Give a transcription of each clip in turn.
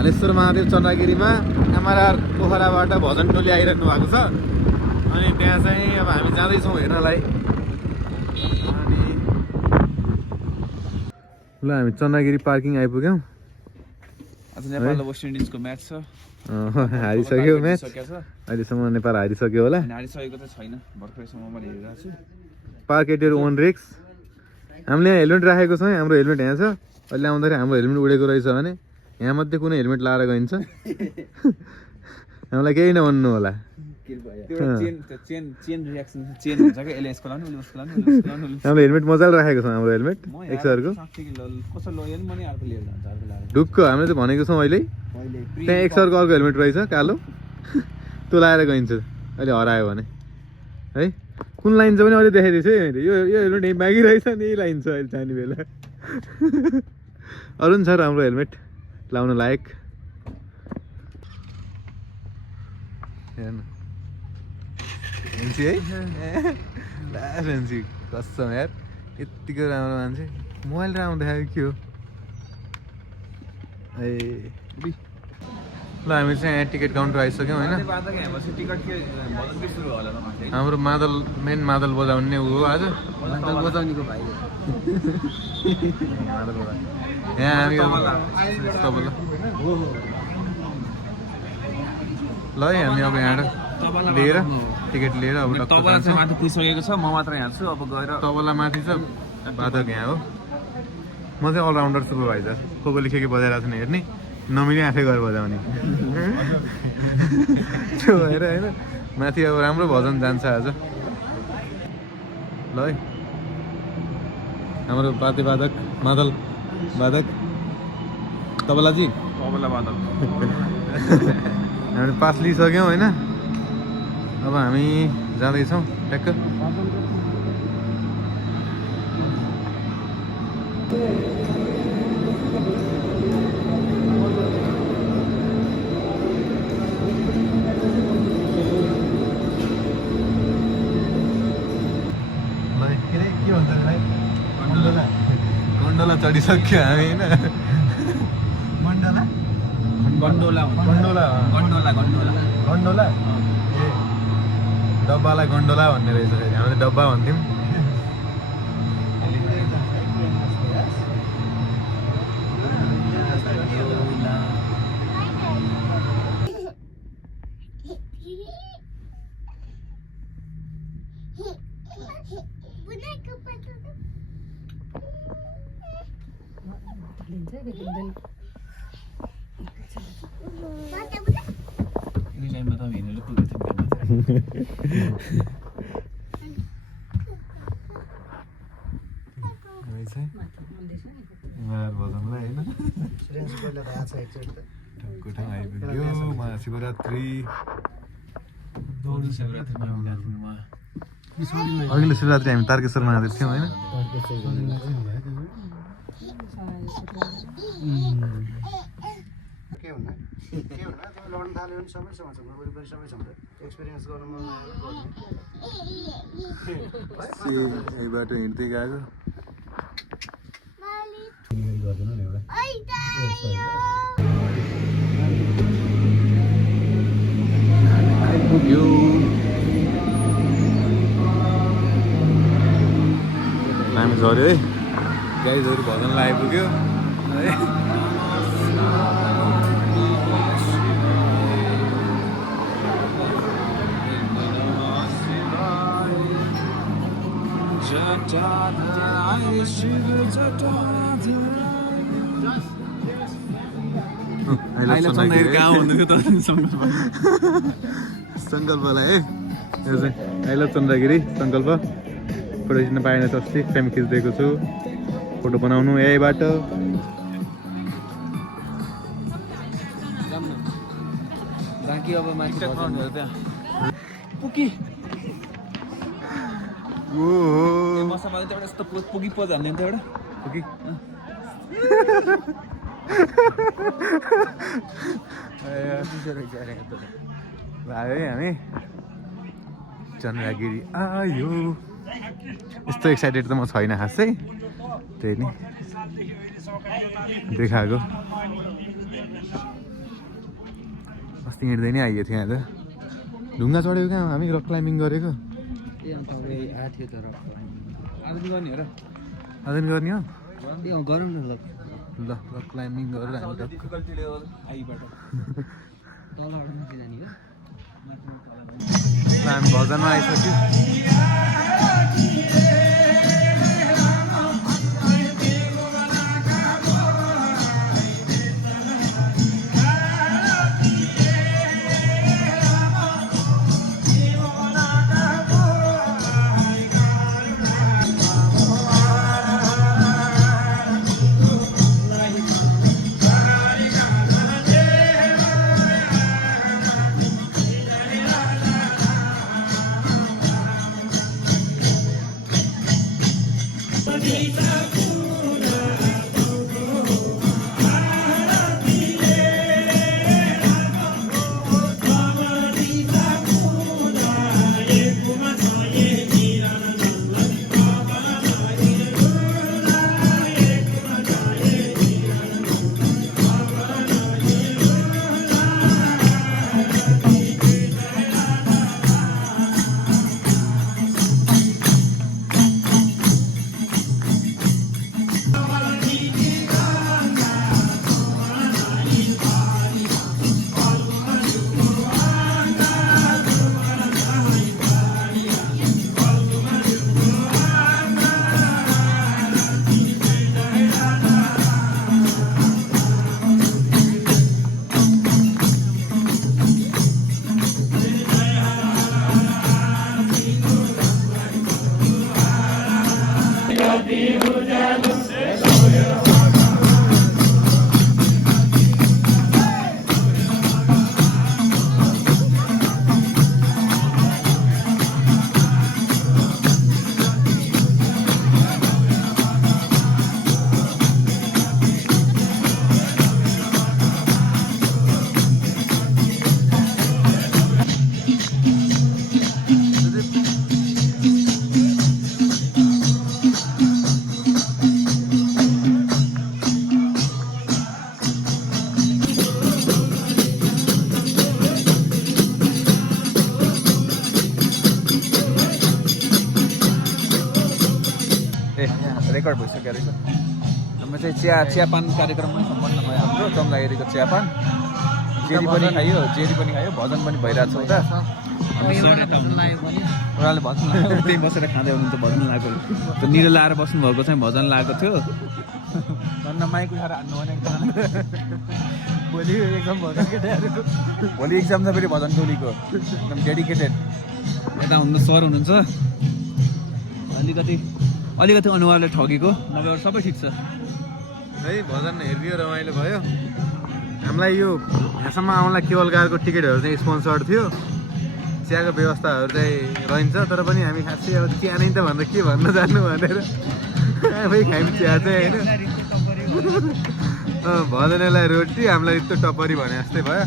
Dhaneshwar Mahadev चन्द्रगिरीमा MRR पोखराबाट भजन टोली आइरहनु भएको छ। अनि त्यहाँ चाहिँ अब हामी जाँदैछौँ हेर्नलाई। अनि ल हामी चन्द्रगिरी पार्किङ आइपुग्यौँ। आज नेपाल र वेस्ट इन्डिजको म्याच छ। हारिसक्यो म्याच। अहिलेसम्म नेपाल हारिसक्यो होला। हारिसकेको त छैन, भर्खरैसम्म मैले हेरिरहेको छु। Park at your own risk. हामीले यहाँ हेलमेट राखेको छौँ। हाम्रो हेलमेट यहाँ छ। अहिले आउँदाखेरि हाम्रो हेलमेट उडेको रहेछ भने यहाँ मध्ये कुनै हेलमेट लाएर गइन्छ। हामीलाई केही नभन्नु होला। हाम्रो हेलमेट मजाले राखेको छौँ। हाम्रो हेलमेट एक्सरको ढुक्क हामीले चाहिँ भनेको छौँ। अहिले त्यहाँ एक्सरको अर्को हेलमेट रहेछ कालो, त्यो लाएर गइन्छ अहिले हरायो भने है। कुन लाइन छ भने अहिले देखाइदिएछु है मैले। यो हेलमेट यहीँ मागिरहेछ नि, यही लाइन छ अहिले जाने बेला। अरू पनि छ राम्रो हेलमेट लाउन लायक। हेर्नु फेन्सी है, फेन्सी कसम यार, यत्तिको राम्रो मान्छे। मोबाइल राम्रो देखायो के हो ए। ल हामी चाहिँ यहाँ टिकट काउन्टर आइसक्यौँ होइन। हाम्रो मादल मेन मादल बजाउने ऊ हो आज। मादल बजाउनेको भाइ मादल बजाउने यहाँ हामी तबला ल है। हामी अब यहाँ लिएर टिकट लिएर अब तबला चाहिँ माथि पुगिसकेको छ। म मात्र यहाँ छु। अब गएर तबला माथि छ, वादक यहाँ हो। म चाहिँ अलराउन्डर सुपरभाइजर। को कोले के बजाइरहेको छ नि हेर्ने, नमिली आफै गएर बजाउने त्यो भएर होइन। माथि अब राम्रो भजन जान्छ आज ल है। हाम्रो पाते वादक मादल वादक तबलाजी तबला वादक हामीले पास लिइसक्यौँ होइन। अब हामी जाँदैछौँ ट्याक्क। गन्डोला चढिसक्यो हामी होइन। गन्डोला गन्डोला गन्डोला गन्डोला गन्डोला ए डब्बालाई गन्डोला भन्ने रहेछ। फेरि हामीले डब्बा भन्थ्यौँ। महाशिवरात्रि अघिल्लो शिवरात्रि हामी तारकेश्वर महादेव थियौँ होइन। यही बाटो हिँड्दै गएको आइपुग्यो। हामी झऱ्यो है गाइजहरू, भजनलाई आइपुग्यो है। सङ्कल्पलाई है, यो चाहिँ आई लभ चन्द्रगिरी सङ्कल्प। फोटो खिच्न पाएन त अस्ति टाइम खिचिदिएको छु। फोटो बनाउनु यहीबाट। आयो है हामी चन्द्रगिरी आयो। यस्तो एक्साइटेड त म छैन खासै, त्यही नि देखाएको। अस्ति हिँड्दै नै आइएको थियो यहाँ त ढुङ्गा चढेको कहाँ हामी रक क्लाइम्बिङ गरेको आज नि गर्ने हो र आज नि गर्ने हो गरौँ न ल ल रक क्लाइम्बिङ गरेर हामी टक्क डिफिकल्टीले आइबाट हामी भजनमा आइसक्यो रेकर्ड भइसक्यो रहेछ हाम्रो चाहिँ चियापान कार्यक्रम पनि सम्पन्न भयो हाम्रो चम्लागिरीको चियापान जेरी पनि खायो भजन पनि भइरहेको छ उता उनीहरूले भजन लाग्यो त्यही बसेर खाँदै हुनुहुन्छ भजन लागेको त्यो निरो लाएर बस्नुभएको चाहिँ भजन लागेको थियो धन्न माइक उठाएर हान्नु भने एकदम भोलि एक्जाम छ फेरि भजन टोलीको एकदम डेडिकेटेड यता हुनु सर हुनुहुन्छ अलिकति अनुहारले ठगेको नभए सबै ठिक छ है भजन हेरिदियो रमाइलो भयो हामीलाई यो यहाँसम्म आउनलाई केवल कारको टिकटहरू चाहिँ स्पोन्सर्ड थियो चियाको व्यवस्थाहरू चाहिँ रहन्छ तर पनि हामी खासै अब चिया नै त भन्दा के भन्न जान्नु भनेर आफै खायौँ चिया चाहिँ होइन भजनलाई रोटी हामीलाई यस्तो टपरी भने जस्तै भयो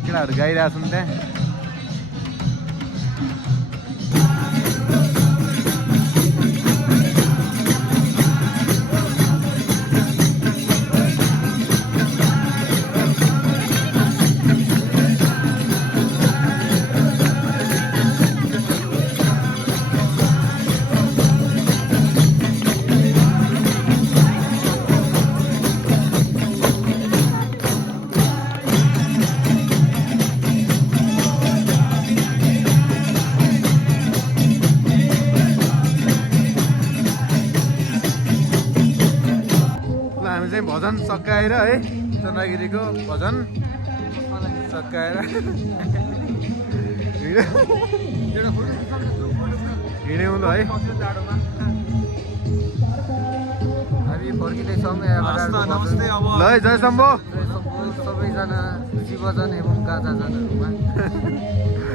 केटाहरू गाइरहेको छन् त्यहाँ भजन सकाएर है चन्द्रगिरीको भजन सकाएर हिँड्यौँ ल है हामी फर्किँदैछौँ ल है जय शम्भो सबैजना शिवजन एवं गाजाजनहरूमा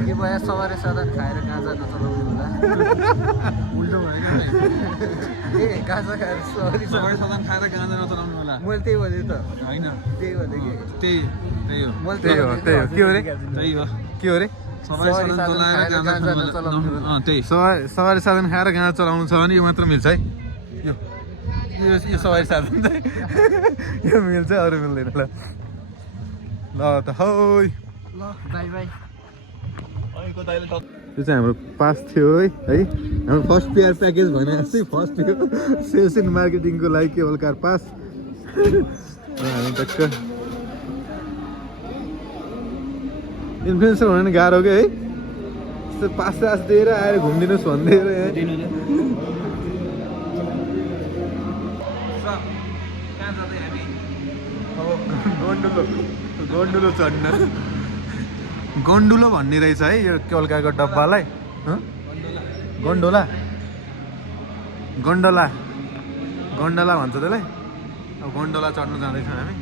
के भयो सवारी साधन खाएर गाजा नचलाउनु होला उल्टो भयो ए गाजा खाएर सवारी साधन खाएर गाजा नचलाउनु होला मैले त्यही भने त होइन त्यही भने कि त्यही हो के हो रे सवारी साधन खाएर गाजा चलाउनु छ भने यो मात्र मिल्छ है यो सवारी साधन चाहिँ यो मिल्छ अरू मिल्दैन ल त हौ बाई बाई त्यो चाहिँ हाम्रो पास थियो है हाम्रो फर्स्ट पेयर प्याकेज भने जस्तै फर्स्ट थियो सेल्स एन्ड मार्केटिङको लागि केवल कार पास हामी टक्क इन्फ्लुएन्सर हुन गाह्रो क्या है यस्तो पास दिएर आएर घुमिदिनुहोस् भनिदिएर कहाँ जाँदै हामी अब गन्डुलो चढ्न गन्डुलो भन्ने रहेछ है यो केवलकारको डब्बालाई गन्डोला गन्डला गन्डला भन्छ त्यसलाई अब गन्डोला चढ्नु जाँदैछौँ हामी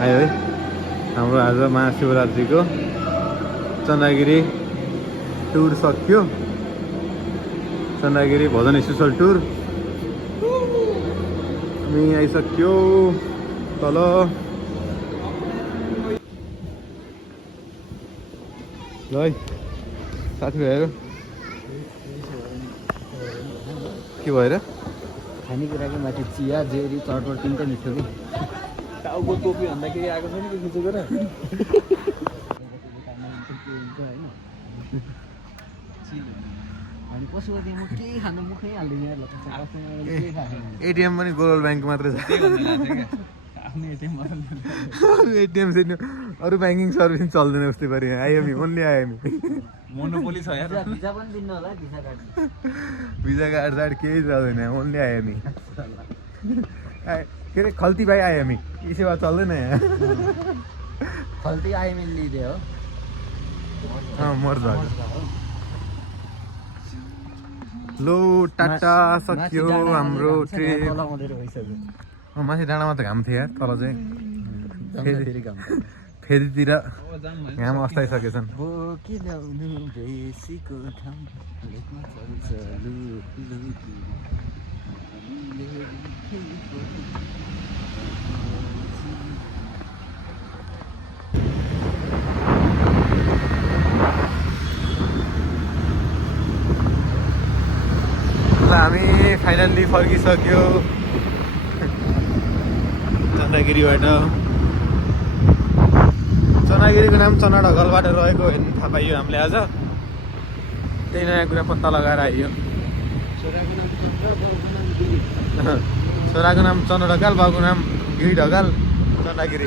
आयो है हाम्रो आज महाशिवरात्रिको चन्द्रगिरी टुर सक्यो चन्द्रगिरी भजन स्पेसल टुर हामी आइसक्यो तल ल है साथीभाइहरू के भएर खानेकुराको माथि चिया जेरी चटपट तिनवटा मिठो कि टाउको टोपी भन्दाखेरि आएको छ नि त्यो खिचेको र अनि पशुको त्यहाँ म केही खानु मुखै हाल्दिनँ यार केही खाएन एटिएम पनि गोल्ड ब्याङ्क मात्रै छ आफ्नो एटिएम अरू एटिएम छैन अरू ब्याङ्किङ सर्भिस चल्दैन उस्तै पारि आइएमई ओन्ली आइएमई मोनोपोली छ यार भिजा पनि दिनु होला भिजा कार्ड भिजा कार्ड सार्ड केही चल्दैन ओन्ली आइएमई के अरे खल्ती भाइ आइएमई यी सेवा चल्दैन यहाँ खल्ती आइएमएल लिइदियो हो मर्दा लो टाटा सक्यो हाम्रो ट्रिप माथि डाँडामा त घाम थियो यार तल चाहिँ फेरितिर घाम अस्ताइसकेछन् बोकी ल्याउनु बेसीको ठाउँ लेखमा चल्छ ल हामी फाइनल्ली फर्किसक्यो चन्द्रगिरीबाट चन्द्रगिरीको नाम चना ढकालबाट रहेको हेर्नु थाहा पाइयो हामीले आज त्यही नयाँ कुरा पत्ता लगाएर आइयो छोराको नाम चन्द्र ढकाल बाबुको नाम गिरी ढकाल चन्द्रगिरी